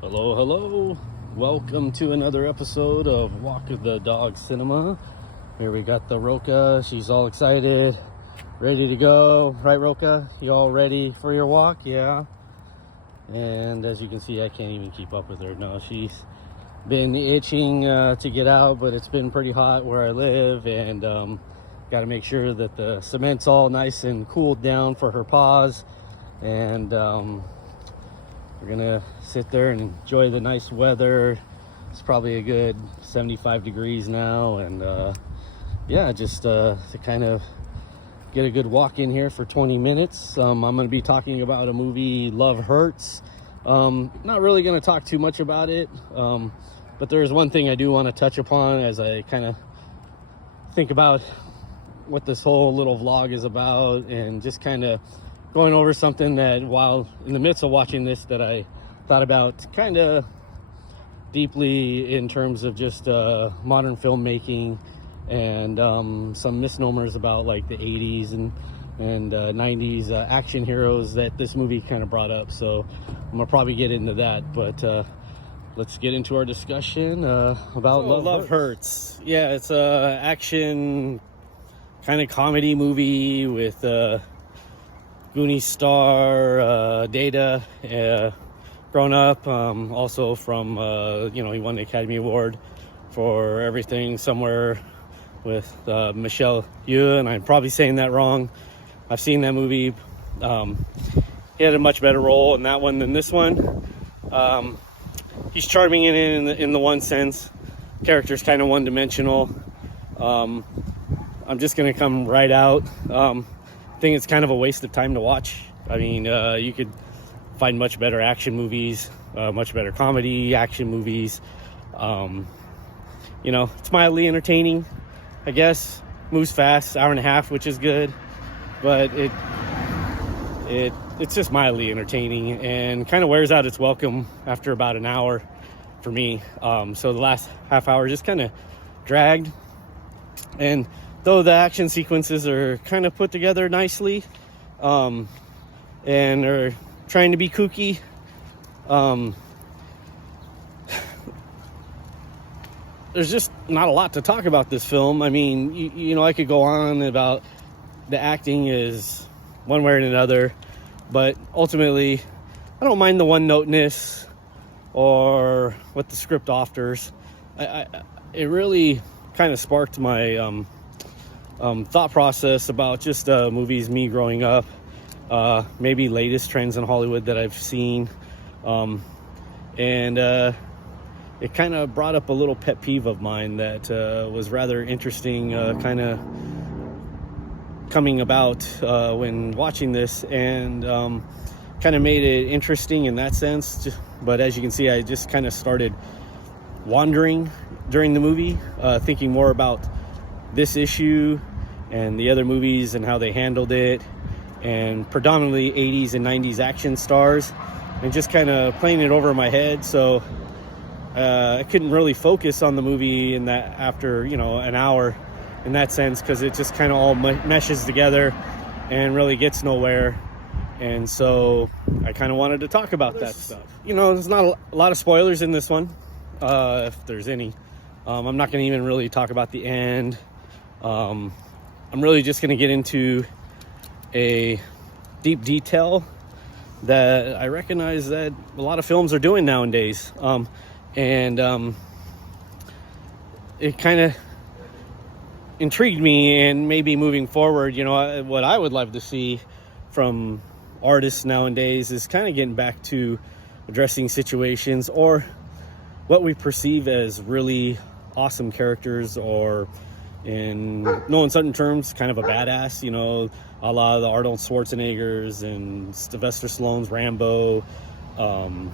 Hello, hello. Welcome to another episode of Walk of the Dog Cinema. Here we got the Roca. She's all excited, ready to go. Right, Roca? You all ready for your walk? Yeah. And as you can see, I can't even keep up with her. No, she's been itching to get out, but it's been pretty hot where I live, and got to make sure that the cement's all nice and cooled down for her paws. And we're gonna sit there and enjoy the nice weather. It's probably a good 75 degrees now, and yeah, just to kind of get a good walk in here for 20 minutes. I'm gonna be talking about a movie, Love Hurts. Not really gonna talk too much about it, but there's one thing I do want to touch upon as I kind of think about what this whole little vlog is about, and just kind of going over something that while in the midst of watching this that I thought about kind of deeply in terms of just modern filmmaking and some misnomers about like the 80s and 90s action heroes that this movie kind of brought up. So I'm gonna probably get into that, but let's get into our discussion about Love Hurts. Yeah, it's a action kind of comedy movie with Goonies star Data, grown up, also from he won the Academy Award for Everything Somewhere with Michelle Yeoh, and I'm probably saying that wrong. I've seen that movie. He had a much better role in that one than this one. He's charming in the one sense. Character's kind of one-dimensional. I'm just gonna come right out. I think it's kind of a waste of time to watch. I mean, you could find much better action movies, much better comedy action movies. It's mildly entertaining, I guess. Moves fast, hour and a half, which is good, but it's just mildly entertaining and kind of wears out its welcome after about an hour for me. So the last half hour just kind of dragged, and though the action sequences are kind of put together nicely, and are trying to be kooky, there's just not a lot to talk about this film. I mean, I could go on about the acting is one way or another, but ultimately, I don't mind the one-noteness or what the script offers. It really kind of sparked my thought process about just movies, me growing up, maybe latest trends in Hollywood that I've seen, and it kind of brought up a little pet peeve of mine that was rather interesting, kind of coming about when watching this, and kind of made it interesting in that sense. But as you can see, I just kind of started wandering during the movie, thinking more about this issue and the other movies and how they handled it, and predominantly 80s and 90s action stars, and just kind of playing it over my head. So I couldn't really focus on the movie in that after an hour in that sense, because it just kind of all meshes together and really gets nowhere. And so I kind of wanted to talk about that stuff. There's not a lot of spoilers in this one, if there's any. I'm not going to even really talk about the end. I'm really just going to get into a deep detail that I recognize that a lot of films are doing nowadays. And it kind of intrigued me, and maybe moving forward, what I would love to see from artists nowadays is kind of getting back to addressing situations or what we perceive as really awesome characters, or in no uncertain terms, kind of a badass, a la the Arnold Schwarzeneggers and Sylvester Stallone's Rambo, Commando,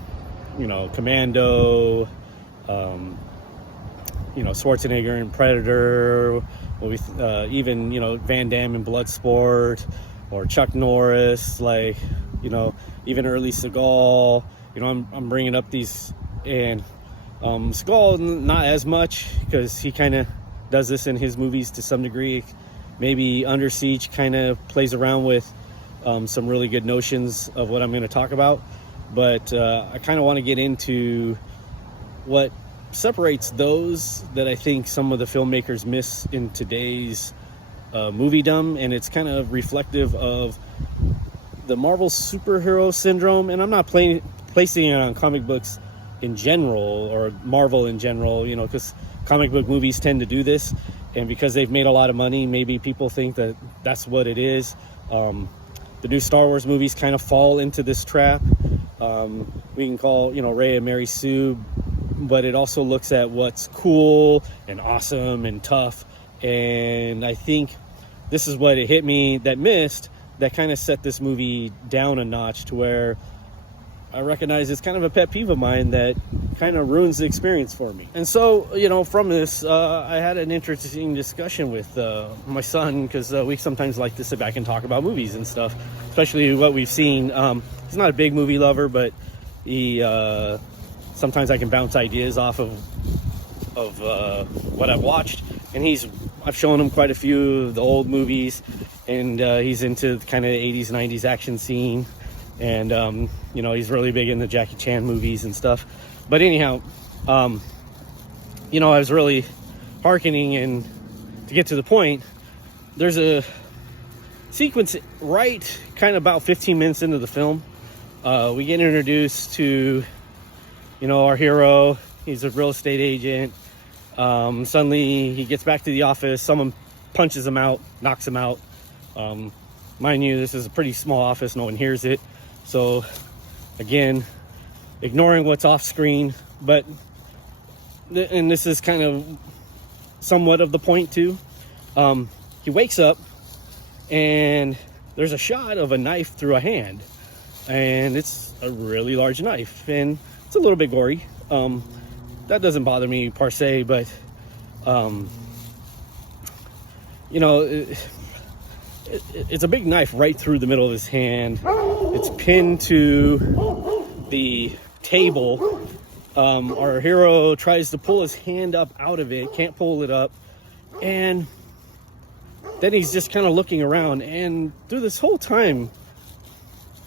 Schwarzenegger in Predator, even, Van Damme in Bloodsport, or Chuck Norris, even early Seagal. I'm bringing up these, and Seagal not as much, because he kind of does this in his movies to some degree. Maybe Under Siege kind of plays around with some really good notions of what I'm going to talk about. but I kind of want to get into what separates those that I think some of the filmmakers miss in today's moviedom, and it's kind of reflective of the Marvel superhero syndrome. And I'm not placing it on comic books in general or Marvel in general, because comic book movies tend to do this, and because they've made a lot of money, maybe people think that that's what it is. The new Star Wars movies kind of fall into this trap. We can call, Rey and Mary Sue, but it also looks at what's cool and awesome and tough. And I think this is what it hit me that missed, that kind of set this movie down a notch, to where I recognize it's kind of a pet peeve of mine that kind of ruins the experience for me. And so, from this, I had an interesting discussion with my son, because we sometimes like to sit back and talk about movies and stuff, especially what we've seen. He's not a big movie lover, but he sometimes I can bounce ideas off of what I've watched, and I've shown him quite a few of the old movies, and he's into kind of the 80s, 90s action scene. And, he's really big in the Jackie Chan movies and stuff. But anyhow, I was really hearkening, and to get to the point, there's a sequence right kind of about 15 minutes into the film. We get introduced to, our hero. He's a real estate agent. Suddenly he gets back to the office. Someone punches him out, knocks him out. Mind you, this is a pretty small office. No one hears it. So, again, ignoring what's off screen, and this is kind of somewhat of the point too. He wakes up, and there's a shot of a knife through a hand, and it's a really large knife, and it's a little bit gory. That doesn't bother me per se, but it's a big knife right through the middle of his hand. It's pinned to the table. Our hero tries to pull his hand up out of it, can't pull it up, and then he's just kind of looking around. And through this whole time,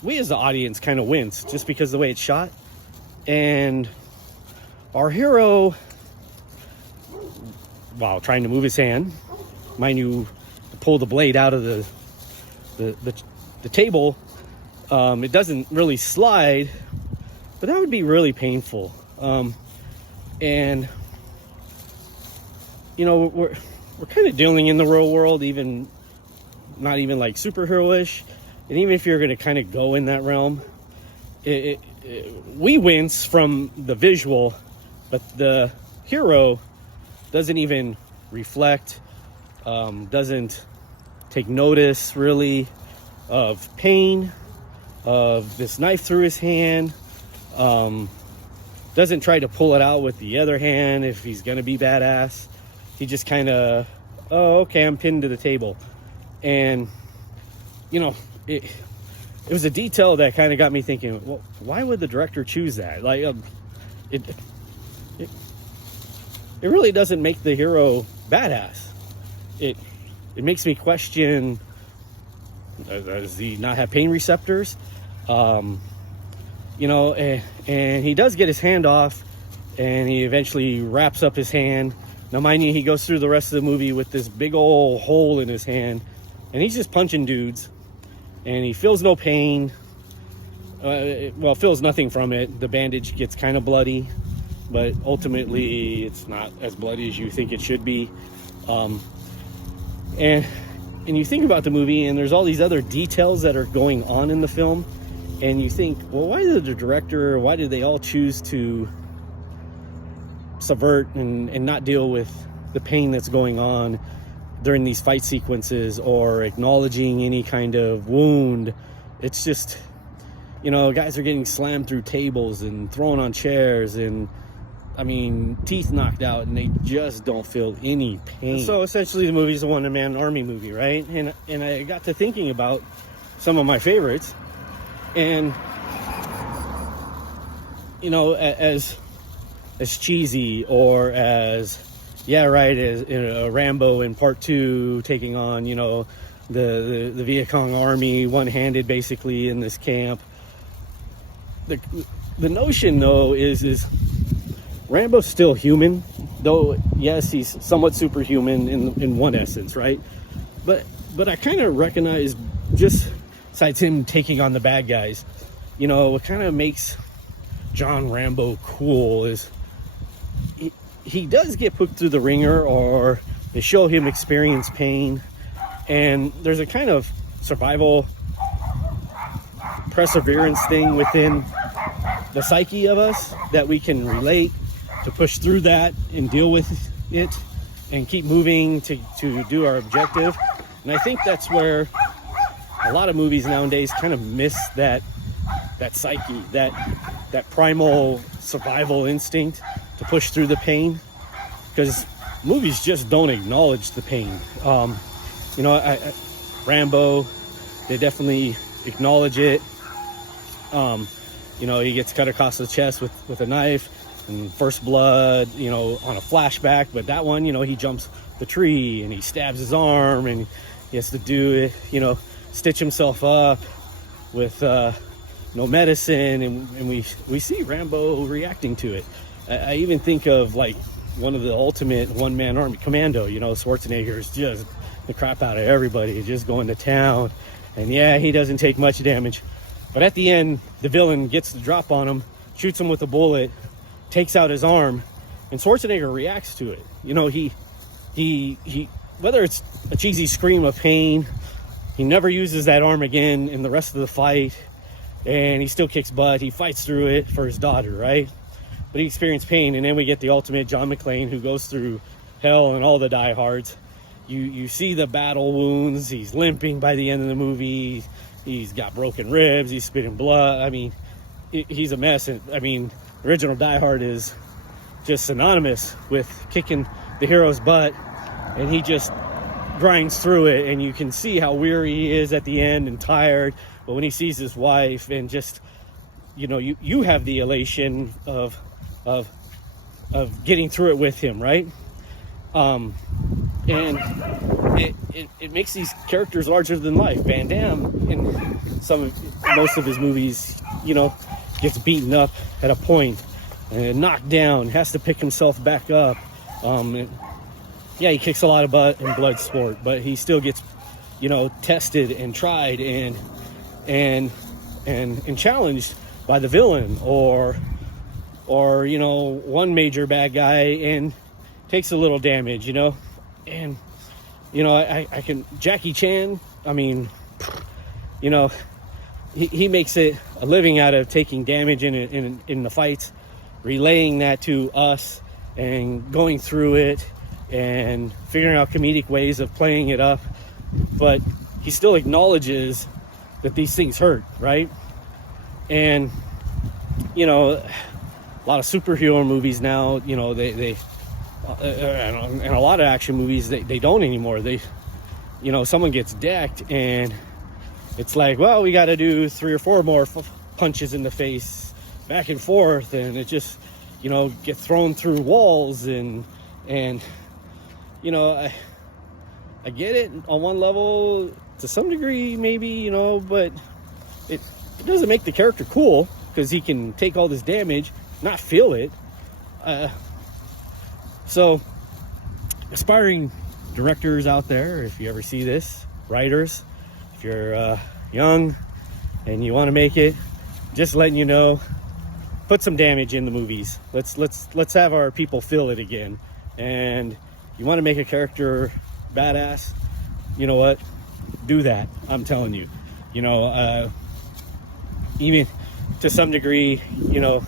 we as the audience kind of wince just because of the way it's shot. And our hero, while trying to move his hand, mind you, pull the blade out of the table, it doesn't really slide, but that would be really painful. And we're kind of dealing in the real world, even not even like superhero-ish, and even if you're going to kind of go in that realm, we wince from the visual, but the hero doesn't even reflect, doesn't take notice really of pain, of this knife through his hand, doesn't try to pull it out with the other hand if he's gonna be badass. He just kind of, oh, okay, I'm pinned to the table. And it was a detail that kind of got me thinking, well, why would the director choose that? Like, it really doesn't make the hero badass. It makes me question, does he not have pain receptors? And he does get his hand off, and he eventually wraps up his hand. Now, mind you, he goes through the rest of the movie with this big old hole in his hand, and he's just punching dudes, and he feels no pain. Feels nothing from it. The bandage gets kind of bloody, but ultimately it's not as bloody as you think it should be. And you think about the movie, and there's all these other details that are going on in the film, and you think, well, why did the director, why did they all choose to subvert and not deal with the pain that's going on during these fight sequences, or acknowledging any kind of wound? It's just, guys are getting slammed through tables and thrown on chairs, and teeth knocked out, and they just don't feel any pain. So essentially the movie's a one-man army movie, right? And I got to thinking about some of my favorites, and as cheesy, or as Rambo in Part 2 taking on the Viet Cong army one-handed basically in this camp. the notion though is Rambo's still human, though. Yes, he's somewhat superhuman in one essence, right? But I kind of recognize, just besides him taking on the bad guys, what kind of makes John Rambo cool is he does get put through the ringer, or they show him experience pain, and there's a kind of survival perseverance thing within the psyche of us that we can relate to, push through that and deal with it and keep moving to do our objective. And I think that's where a lot of movies nowadays kind of miss that psyche, that primal survival instinct to push through the pain, because movies just don't acknowledge the pain. Rambo, they definitely acknowledge it. He gets cut across the chest with a knife, and first blood, on a flashback. But that one, he jumps the tree and he stabs his arm, and he has to do it, stitch himself up with no medicine, and we see Rambo reacting to it. I even think of like one of the ultimate one-man army, Commando. Schwarzenegger is just the crap out of everybody, just going to town, and he doesn't take much damage, but at the end the villain gets the drop on him, shoots him with a bullet, takes out his arm, and Schwarzenegger reacts to it. He whether it's a cheesy scream of pain, he never uses that arm again in the rest of the fight, and he still kicks butt. He fights through it for his daughter, right? But he experienced pain, and then we get the ultimate John McClane, who goes through hell and all the diehards. You see the battle wounds. He's limping by the end of the movie. He's got broken ribs. He's spitting blood. I mean, he's a mess. And I mean, original Die Hard is just synonymous with kicking the hero's butt, and he just grinds through it, and you can see how weary he is at the end and tired. But when he sees his wife, and just you have the elation of getting through it with him, right? And it makes these characters larger than life. Van Damme, in most of his movies, gets beaten up at a point and knocked down, has to pick himself back up. He kicks a lot of butt in blood sport, but he still gets, tested and tried and challenged by the villain, or one major bad guy, and takes a little damage, and I can Jackie Chan. I mean, he makes it a living out of taking damage in the fights, relaying that to us, and going through it and figuring out comedic ways of playing it up. But he still acknowledges that these things hurt, right? And a lot of superhero movies now, they and a lot of action movies, they don't anymore. Someone gets decked, and it's like, well, we got to do 3 or 4 more punches in the face, back and forth, and it just, get thrown through walls, and I get it on one level to some degree, maybe, but it doesn't make the character cool, because he can take all this damage, not feel it. So, aspiring directors out there, if you ever see this, writers, if you're young and you want to make it, just letting you know, put some damage in the movies. Let's have our people feel it again. And you want to make a character badass, you know what? Do that. I'm telling you. Even to some degree, the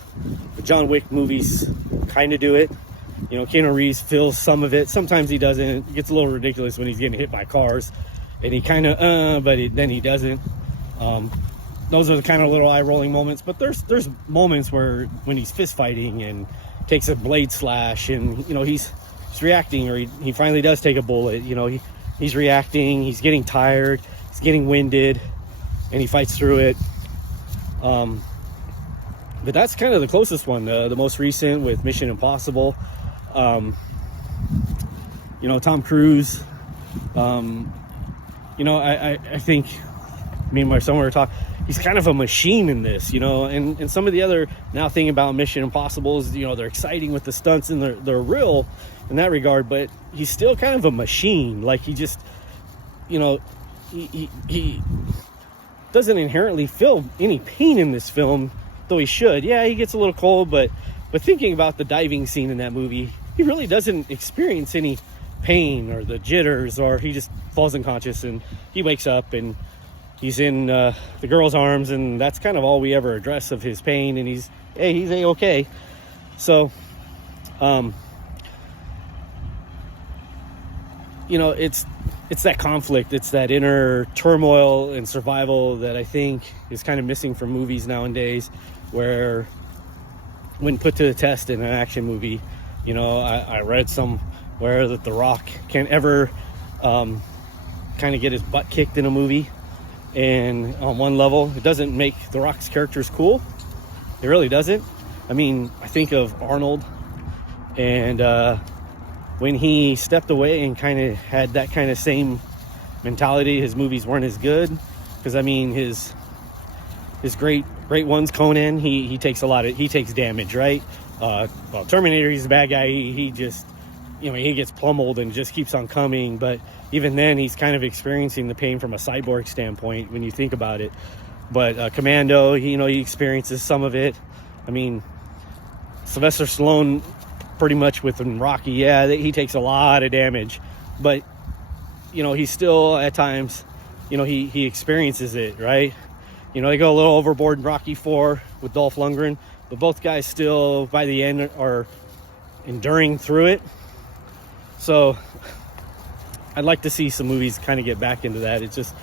John Wick movies kind of do it. Keanu Reeves fills some of it. Sometimes he doesn't. It gets a little ridiculous when he's getting hit by cars, and he kind of, then he doesn't. Those are the kind of little eye-rolling moments. But there's moments where when he's fist fighting and takes a blade slash, and he's reacting, or he finally does take a bullet. He's reacting. He's getting tired. He's getting winded, and he fights through it. But that's kind of the closest one. The most recent with Mission Impossible. Tom Cruise. I think me and my son were talking, he's kind of a machine in this, you know, and some of the other, now thinking about Mission Impossible is, you know, they're exciting with the stunts and they're real in that regard, but he's still kind of a machine. Like, he just, you know, he doesn't inherently feel any pain in this film, though he should. Yeah, he gets a little cold, but thinking about the diving scene in that movie, he really doesn't experience any pain or the jitters, or he just falls unconscious and he wakes up and he's in the girl's arms, and that's kind of all we ever address of his pain, and he's A-okay. So, you know, it's that conflict, it's that inner turmoil and survival that I think is kind of missing from movies nowadays, where when put to the test in an action movie, you know, I read somewhere that The Rock can't ever kind of get his butt kicked in a movie. And on one level, it doesn't make The Rock's characters cool. It really doesn't. I mean, I think of Arnold, and when he stepped away and kind of had that kind of same mentality, his movies weren't as good. Because, I mean, his great ones, Conan, he takes damage, right? Well, Terminator, he's a bad guy. He just, you know, he gets pummeled and just keeps on coming. But even then, he's kind of experiencing the pain from a cyborg standpoint when you think about it. But Commando, he experiences some of it. I mean, Sylvester Stallone, pretty much with Rocky, yeah, he takes a lot of damage. But, you know, he's still, at times, you know, he experiences it, right? You know, they go a little overboard in Rocky IV with Dolph Lundgren. But both guys still, by the end, are enduring through it. So I'd like to see some movies kind of get back into that. It's just,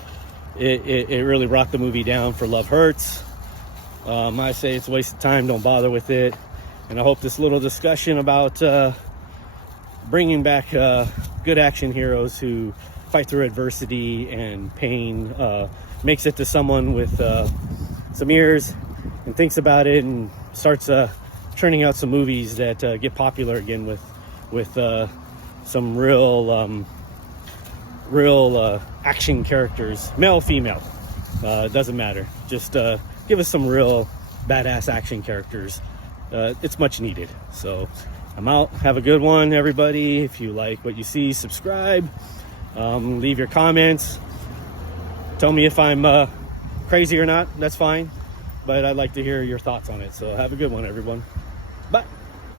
it really brought the movie down for Love Hurts. I say it's a waste of time. Don't bother with it. And I hope this little discussion about bringing back good action heroes who fight through adversity and pain makes it to someone with some ears and thinks about it and starts churning out some movies that get popular again with some real action characters, male, female, doesn't matter. Just give us some real badass action characters. It's much needed. So I'm out. Have a good one, everybody. If you like what you see, subscribe. Leave your comments. Tell me if I'm crazy or not. That's fine. But I'd like to hear your thoughts on it. So have a good one, everyone.